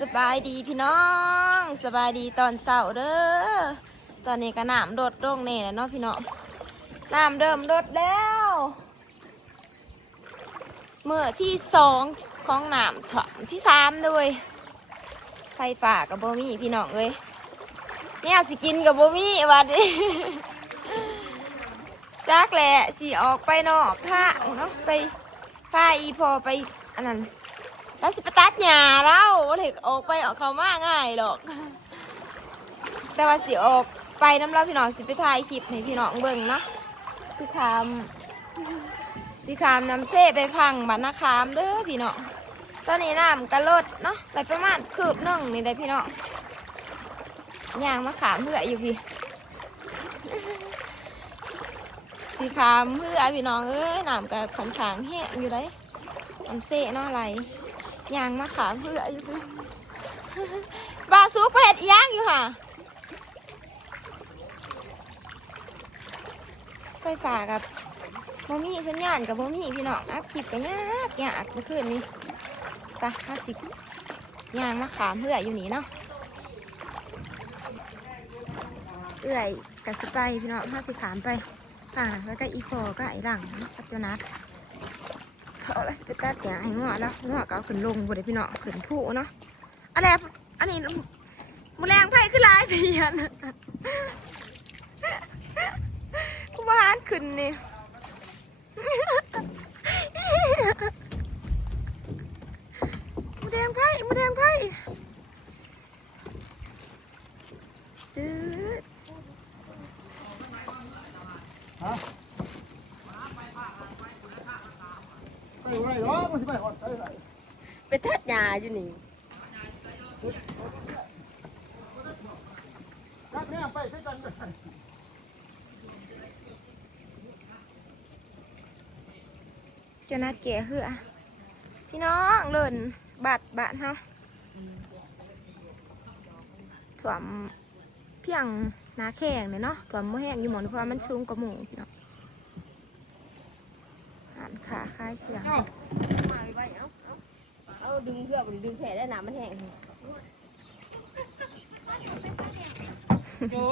สบายดีพี่น้องสบายดีตอนเช้าเด้อตอนนี้ก็น้ำลดลงแน่แล้วเนาะพี่น้องน้ำเริ่มลดแล้วเมื่อที่สองของน้ำถ่วมที่สามด้วยไฟฟ้ากับโบมี่พี่น้องเลยเนี่ยสิกินกับโบมี่วันนี้ จักแหละสิออกไปนอกท่าเนาะไปพาอีพอไปอันนั้นแล้วสิไปตัดหญ้าแล้วว่าถึงออกไปออกเขามาง่ายหรอกแต่ว่าสิออกไปน้ำเล่าพี่น้องสิไปถ่ายคลิปให้พี่น้องเบิ่งเนาะสิคามนำเซ่ไปพังบ้านนาคามเด้อพี่น้องตอนนี้น้ำกระลดเนาะไปประมาณคืบหนึ่งนี่ได้พี่น้องย่างมะขามเพื่ออยู่พี่สีขามเพื่อพี่น้องเอ้ยน้ำกับขันขางแห้งอยู่ได้น้ำเซ่เนาะอะไรย่างมะขามเพื่ออยู่พี่บาซุกไปเห็ดย่างอยู่ค่ะไฟฟ้ากับโมมี่สัญญาณกับโมมี่พี่น้องอัพคลิปไปยากเมื่อคืนนี้ไป50ย่างมะขามเพื่ออยู่นี่เนาะเอื่อยกับสิไปพี่น้อง50ขามไปแล้วก็อีโฟก็ไอ้หลังปัจจุบันเขาแล้วสเปตัสเนี่ยไอ้งอแล้วงอก็ขึ้นลงบนพี่น้องขึ้นผู้เนาะอะไรอันนี้มือแรงไพ่ขึ้นลายเทียนกูบ้านขึ้นนี่มือแดงไพ่จืดไปเทศยาอยู่นี่จะนัดแก่เหือพี่น้องเลินบาดเฮาถ่วมเพียงนาแข็งเนี่ยเนาะถ่วมมือแห้งอยู่หมอนเพราะมันสูงกว่าหมูพี่น้องหันขาคล้ายเชียงเอาดึงเพื่อดึงแผลได้หนามันแห้งโจ้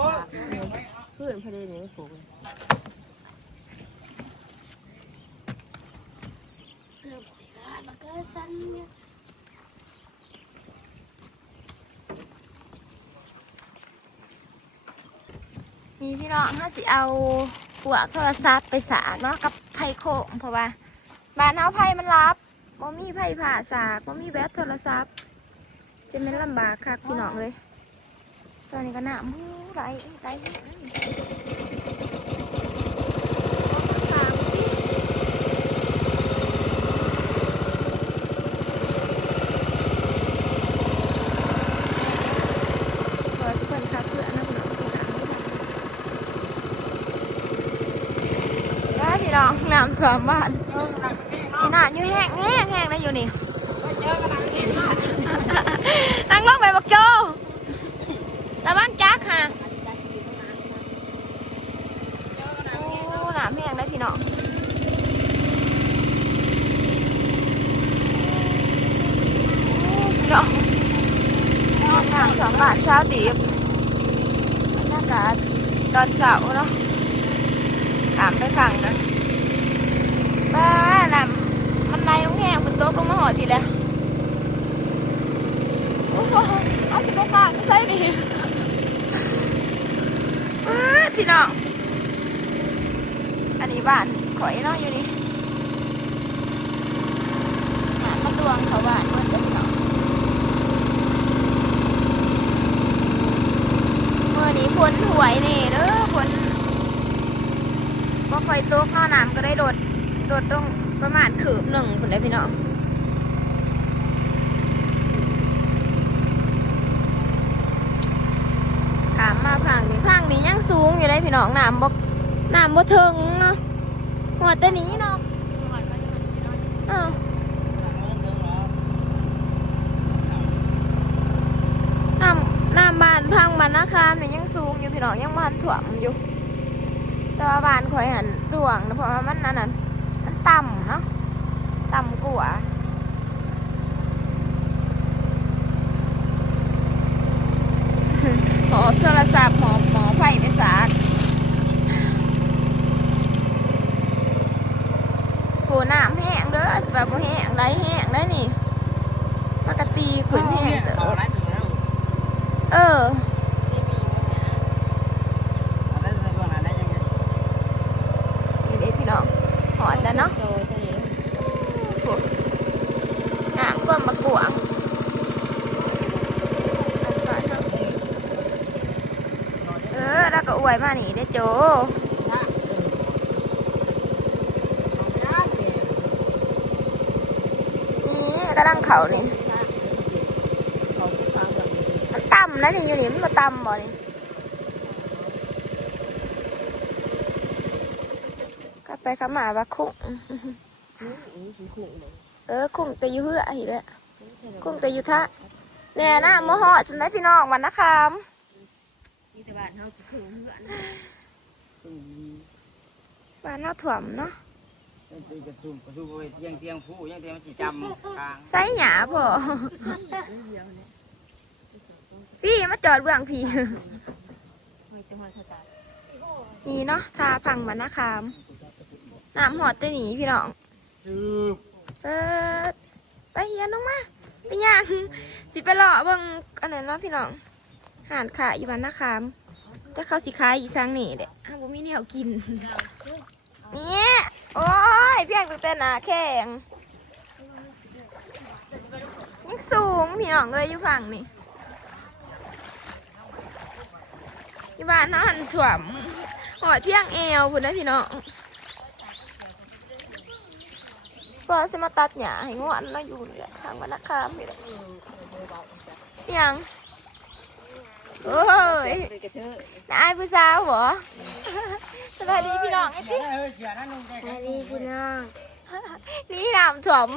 เพื่อนพอดีนี่ไม่ถูกมีพี่น้องถ้าสิเอาพวกโทรศัพท์ไปสากเนาะกับไผ่โคงเพราะว่าบ้านเฮาไผ่มันรับบ่มีไผ่ผ่าสากบ่มีแบตโทรศัพท์จะเป็นลำบากค่ะพี่น้องเลยตอนนี้ก็หนามไรน้ำท่วมบ้านนี่น่ะอยู่แห้งนะอยู่นี่นั่งลงไปบักโจระวังจักค่ะโอ้น้ำแห้งได้พี่น้องน้ำ2 บาทเช้าตีบบรรยากาศตอนเช้าเนาะถามไปฟังนะบ้าน้ำมันในลงแห้งเป็นโต๊ะลงมาหอดทีแล้วโอ้โหเอาสิบกว่าไม่ใช่ดิพี่น้องอันนี้บ้านข่อยเนาะอยู่นี่มาดวงเขาบ้านมันจะพี่น้องเมื่อนี้ฝนหวยนี่เด้อฝนก็ค่อยตกเนาะน้ำก็ได้โดดตรงประมาณคืบหนึ่งคนได้พี่น้องขามมาพังนี้ยังสูงอยู่ได้พี่น้องน้ำบ่ถึงเนาะหัวแต่นี้เนาะน้ำบ้านพังบ้านนาคามนี่ยังสูงอยู่พี่น้องยังมันถ่วมอยู่แต่ว่าบ้านข่อยหันดวงนะเพราะว่ามันนั่นมันต่ำเนาะต่ำกว่า กติขืนแห้งเด้อเออนี่เด็กพี่น้องหอดแล้วเนาะน้ำก้นมะกวางแล้วก็อวยมาหนีได้โจนี่กระดังเขานี่มันต่ำนะนี่อยู่นี่มันมาต่ำบ่นี่ก็ไปขมาว่าคุ้งคุ้งแต่อยู่เหืออีกแล้วคุ้งแต่อยู่ทะเนี่ยนะมหอดสำนักพี่น้องวันนะครับบ้านเราถ่วมเนาะใส่หยาพอพี่มาจอดเบื้องพี่นี่เนาะทาพังบ้านนะครับน้ำหอดแต่หนีพี่น้องไปเฮียนลงมาไปย่างสิไปหล่อเบิ่งอันนั้นเนาะพี่น้องหานขายอยู่บ้านนะครับจะเข้าสิขายอีสังนี่เด็กบ่มีแนวกินนี่โอ้ยเพียงตั้งแต่หนาแข็งยังสูงพี่น้องเลยอยู่ฝั่งนี่อยู่บ้านน้ำหันถ่วมหอดเพียงเอวพุ่นนะพี่น้องพอสมาตัดหญ้าให้งวนมาอยู่เนี่ยทางบ้านนาคามนี่แหละยังโอ้ยนายผู้สาวเหรอสวัสดีพี่น้องไอ้ติ๊กสวัสดีพี่น้องนี่น้ำถ่วม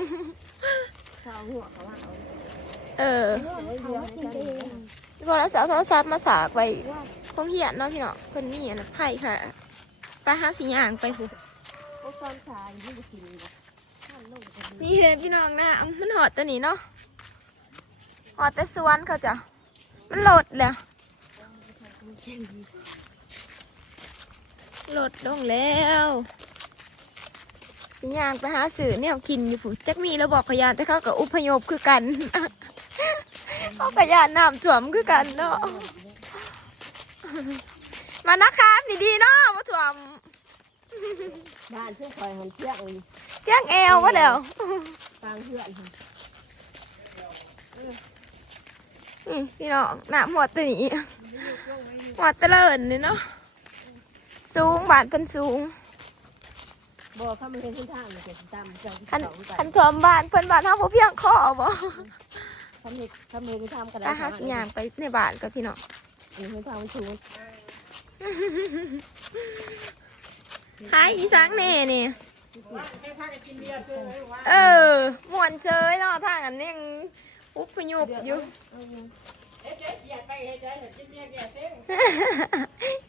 พอแล้วสาวโทรศัพท์มาสากไปห้องเหียนเนาะพี่น้องคนนี้นะไผ่ค่ะไปหาสีย่างไปผูนี่เลยพี่น้องนะมันหอดตัวนี้เนาะหอดแต่สวนเขาจ้ะมันโหลดแล้วโหลดลงแล้วสีย่างไปหาสื่อเนี่ยกินอยู่ผูจักมีแล้วบอกขยานแต่เขากับอุพยพคือกันเขาขยานน้ำถ่วมคือกันเนาะมานะครับดีๆเนาะมาถ่วมบ้านเพื่อนคอยหันเที่ยงเที่ยงเอววะแล้วฟังเพื่อนพี่น้องหน้าหัวตีหัวตะเลินนี่เนาะสูงบาดเป็นสูงบ่เขาไม่เป็นเส้นทางมันเป็นตามคันถ่วมบาดเพิ่นบาดเท่าพวกเพียงคอบ่เขาไม่ทำกันแล้วหาสิ่งไปในบ้านกับพี่น้องเส้นทางมันสูงหายอีสังเน่นี่ม่วนเชยเนาะทางอันนี้ยังอุบพยุบอยู่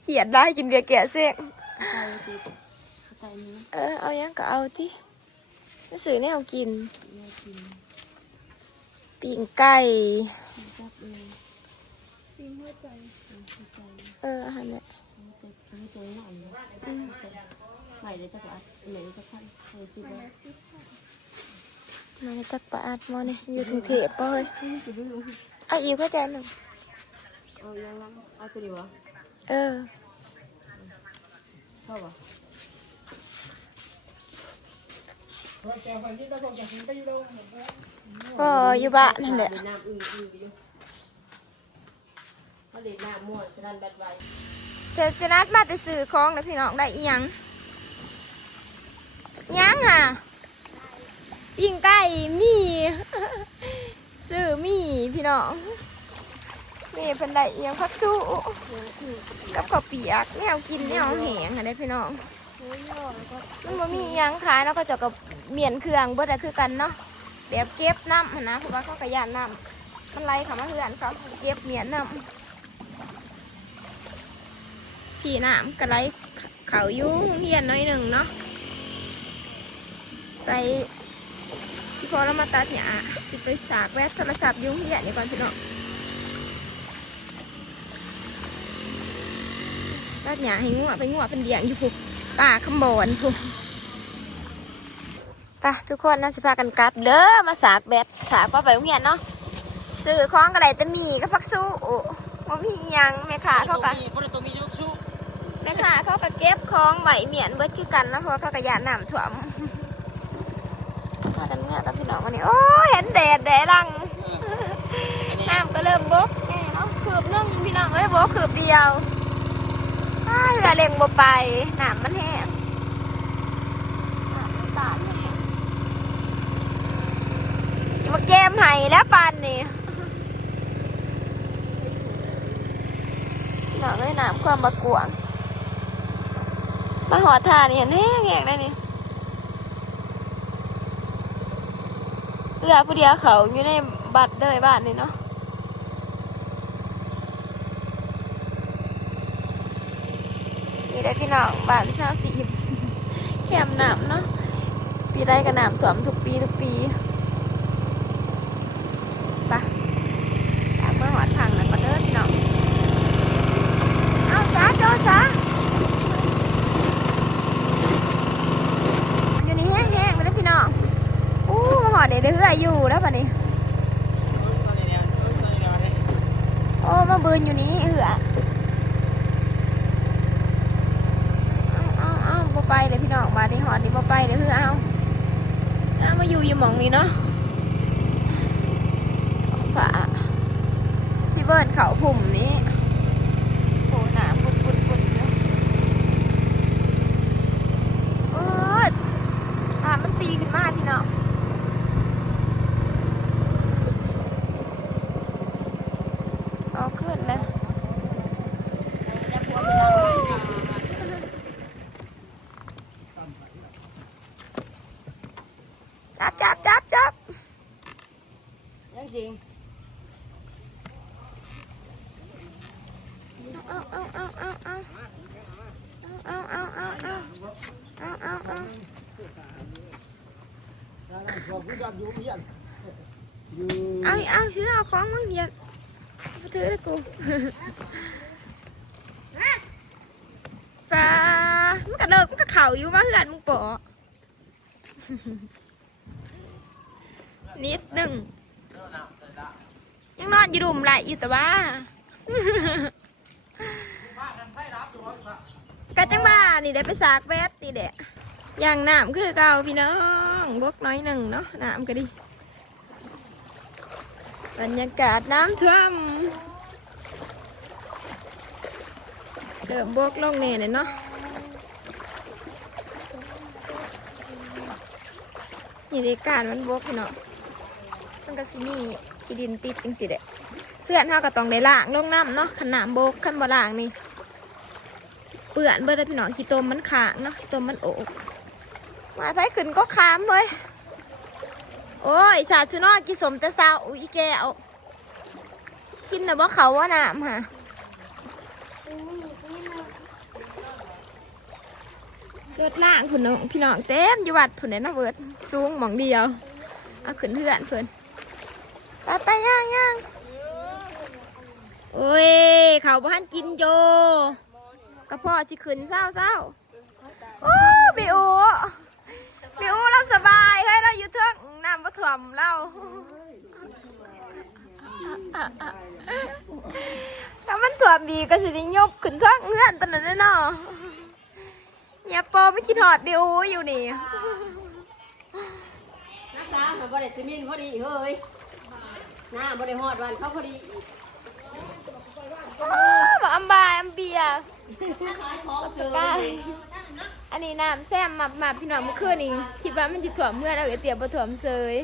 เขียดได้กินเบียร์แก่เซ็กเอายังก็เอาที่ไม่ซื้อเนี่ยเอากินปิ้งไก่อาหารเนี่ยใส่เลยจักรอัดเลยจักรพันใส่ซิบเลยมาในจักรปาดมาเนี่ยอยู่ถึงเทปป่ะเฮ้ยอีกก็ใจหนึ่งเอายังนั้นเอาตัวดีวะชอบป่ะก็อยู่บ้านนั่นแหละเขาเด็ดน้ำม้วนจะดันแบตไว้จะนัดมาแต่ซื้อของนะพี่น้องได้อีหยังปิ้งไก่มีซื้อมีพี่น้องนี่เป็นได้อีหยังพักสู้กับข้าวเปียกแนวกินแนวแห้งอะไรพี่น้องมันบ่มีอีหยังขายแล้วก็จะกับเมียนเครื่องบ่ได้คือกันเนาะแบบเก็บน้ำนะเพราะว่าเขากระยานน้ำมันไหลเข้ามาเฮือนเขาเก็บเมียนน้ำพี่น้ำกระไรเขายุ่งเฮียนน้อยหนึ่งเนาะไปที่พอเรามาตัดเนี่ยที่ไปสากแวะโทรศัพท์ยุ่งเฮียนนี่ก่อนพี่น้องตัดเนี่ยให้งัวไปงัวเป็นเดียงอยู่ผูกป่าขมบอนผูกไปทุกคนน่าจะพากันกลับเด้อมาสากแบตสากว่าไปโรงเรียนเนาะ ซื้อของกระไรแต่มีก็พักสู้ว่ามีอิหยังแม่ค้าเขาก็ บ่ได้ตัวมีชุกชุก แม่ค้าเขาก็เก็บของไหวเหมียนเบิดคือกันนะเพราะว่าเขาก็ยานน้ำท่วมมากันเนี่ยตอนพี่น้องวันนี้โอ้ยเห็นแดดรังน้ำก็เริ่มบกแน่เนาะคืบนึงพี่น้องเอ้ยบกคืบเดียวเรือเล็งบ่ไปน้ำมันแห้งน้ำมันตาดแห้งจะมาแก้มไห้แล้วปานนี่พี่น้องเอ้ยน้ำความมากวางมาหอทานี่เห็นแห้งแห้งได้นี่เรือผู้เดียวเขาอยู่ในบัดเลยบ้านนี่เนาะนี่ได้พี่น้องบ้านชาวสีแคมน้ำเนาะปีได้กับน้ำท่วมทุกปีไปตามมาหอทางแล้วก็เดินพี่น้องเอาจ้าโจ้จ้าอยู่นี่แห้งๆไปแล้วพี่น้องมาหอเดี๋ยวเรืออยู่แล้วป่ะนี่โอ้มาบืนอยู่นี้เหือเอาบ่ไปเลยพี่น้องมาที่หอนี่บ่ไปเดี๋ยวเหือเอามาอยู่หม่องนี้เนาะฝาซิเบิร์นเขาผุ่มนี้โหหนาปุ่นเยอะมันตีขึ้นมาพี่น้องเอาขึ้นเลยจับยังจริงเอาถือเอาของมึงเหี้ยถือเลยกูปลามันกระเดิกมันกระเข่าอยู่มาเหือนมึงปอนิดหนึ่งยังนอนอยู่ดุมไหลอยู่แต่ว่ากะจังบ้านี่เดี๋ยวไปสากแวดนี่เดี๋ยวอย่างน้ำคือเก่าพี่น้องบกน้อยหนึ่งเนาะน้ำก็ดีบรรยากาศน้ำท่วมเริ่มบกลงเนี่ยเนาะนี่ในการมันบกเนาะมันก็สิมีขี้ดินติดจริงสิเด็เพื่อนเขาก็ต้องได้ล้างลงน้ำเนาะขนาดบกขั้นบ่ล้างนี่เปื่อนเบอร์ได้พี่น้องขี้ตมมันขางเนาะขี้ตมมันโอกมาไผขึ้นก็ค้ามเลยโอ้ยสาชุนอกิสมแต่สาวอุ้ยแกเอากินแต่ว่าเขาว่าน้ำค่ะเลือดล่างผุนน้องพี่น้องเต็มอยู่วัดผุนเนี่ยนะเบิดสูงหมองเดียวเอาขึ้นเพื่อนเพื่อนไปย่างโอ้ยเขาบ้านกินโยกระเพาะจิขึ้นเศร้าโอ้บิวเราสบายเฮ้ยเราอยู่เทิงน้ำมาถ่วมเราถ้ามันถ่วมบีก็สิได้ยกขึ้นเทิงเงื่อนตอนนั้นเนาะอย่าโปไม่คิดหอดบิวอยู่นี่น้าตาหาบ่ได้ซีมินพอดีเฮ้ยน้าบ่ได้ฮอดวันเขาพอดีบอกอัมเบียสบายอันนี้น้ำแซมมาพี่น้องเมื่อคืนนี้คิดว่ามันจะถ่วมเมื่อเราเตี๋ยวบ่ถ่วมเซย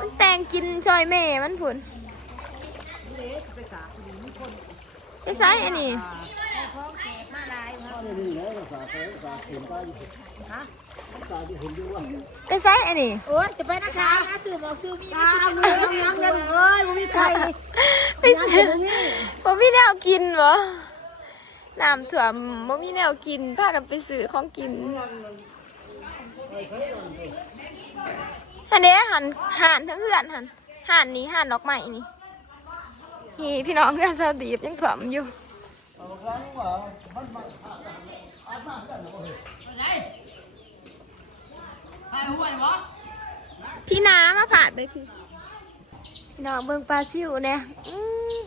มันแต่งกินชอยแม่มันผุนไปใส่อันนี้ไปใส่อันนี้โอ้ยจะไปนะคะซื้อหมอกซื้อมีไม่กินเลยยังเงินมันมีไข่ไปซื้อบ่มีแนวกินบ่น้ำถ่วมบ่มีแนวกินพากันไปซื้อของกินอันนี้ห่านทั้งเพื่อนห่านนี้ห่านดอกไม้นี่พี่น้องเพื่อนสาวดีบยังถ่วมอยู่พี่น้ำมาผ่านไป เลยพี่น้องเบิ่งปลาซิวเนี่ย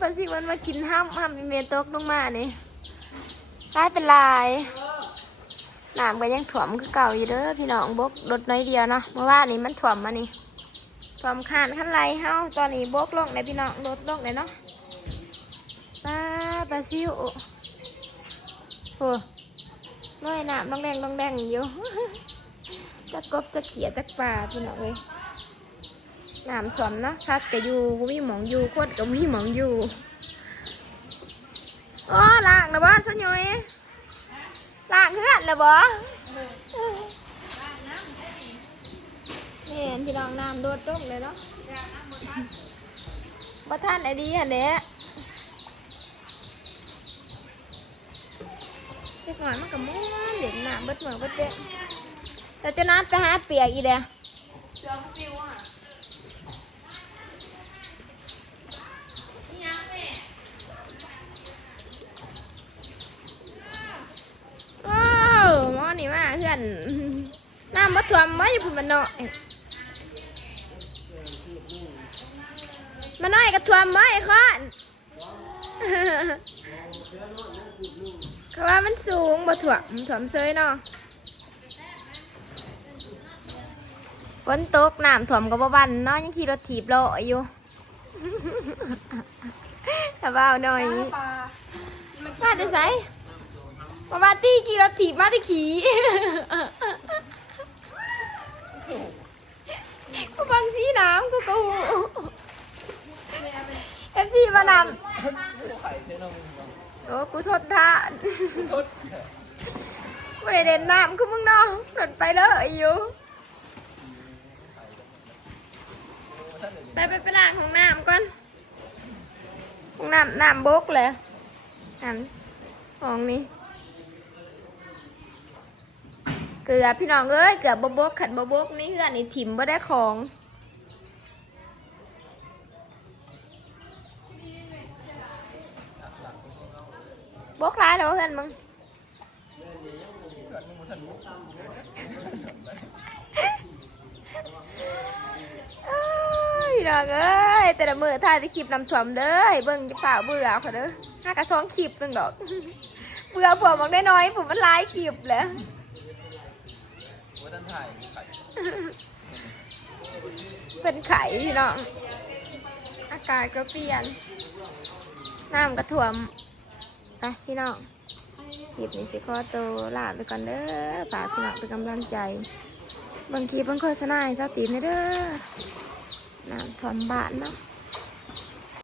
ปลาซิวมันมากินห้ำเมตกลงมาเนี่ยลายเป็นลายน้ำก็ยังถ่วมคือเก่าอยู่เด้อพี่น้องบกลดน้อยเดียวเนาะเมื่อวานนี้มันถ่วมมานี่ถ่วมขานขั้นไรเฮาตอนนี้บกลงเลยพี่น้องลดลงเลยเนาะปลาซิวโอ้น้อยน้ำต้องแดงอยู่ จะกบจะเขียจะปลาพี่น้องเลยน้ำถ่วมเนาะชัดก็อยู่มีหมองอยู่โคตรก็มีหมองอยู่อ๋อล้างนะบ่ซะหน่อยล้างเฮือนแล้วบ่นี่พี่น้องน้ำโดดต้มเลยเนาะบ่ท่านไอ้ดีอันเนี้ยเด็กหน่อยมันก็ม้วนเด็กน้ำเบิดเหมือนเบิดเด็กแต่จะนัดไปหาเปียกอีเด้อว้าวหม้อนี่มาเพื่อนน้ำมาท่วมมาอยู่พุ่นมันเนาะมาน้อยก็ท่วมมาไอ้ข้อนเขาว่ามันสูงบ่ถ่วมเซยเนาะฝนตกน้ำถ่วมกับบ่บันเนาะยังขี่รถถีบเลาะอยู่ ถ้าว่าหน่อยมาแต่ไสมาตีขี่รถถีบมาแต่ขี่กูฟังสีน้ำกูก็หูเอฟซีมานำโอ้กูทดทานกูได้เด่นน้ำคือมึงเนาะหล่นไปเลยอยู่ไปล้างห้องน้ำก่อนห้องน้ำบกเลยหันห้องนี้เกือบพี่น้องเอ้ยเกือบบบกขัดบบกนี่เพื่อนนี่ถิ่มบ่ได้ของบกร้ายแล้วเพื่อนมึงพี่น้องเอ้ยแต่ละมือถ่ายจะคลิปนำชมเด้อเบิ่งจะเปล่าเบื่อเขาเด้อห้ากระซ้องคลิปนึงดอกเบื่อผมบอกได้น้อยผมมันไลฟ์คลิปแล้วเป็นไข่พี่น้องอากาศก็เปลี่ยนน้ำกระท่วมไปพี่น้องคลิปนี้สิขอตัวลาไปก่อนเด้อฝากพี่น้องเป็นกำลังใจบางทีบางโฆษณาให้เจ้าตีนเด้อน้ำท่วมบ้านเนาะ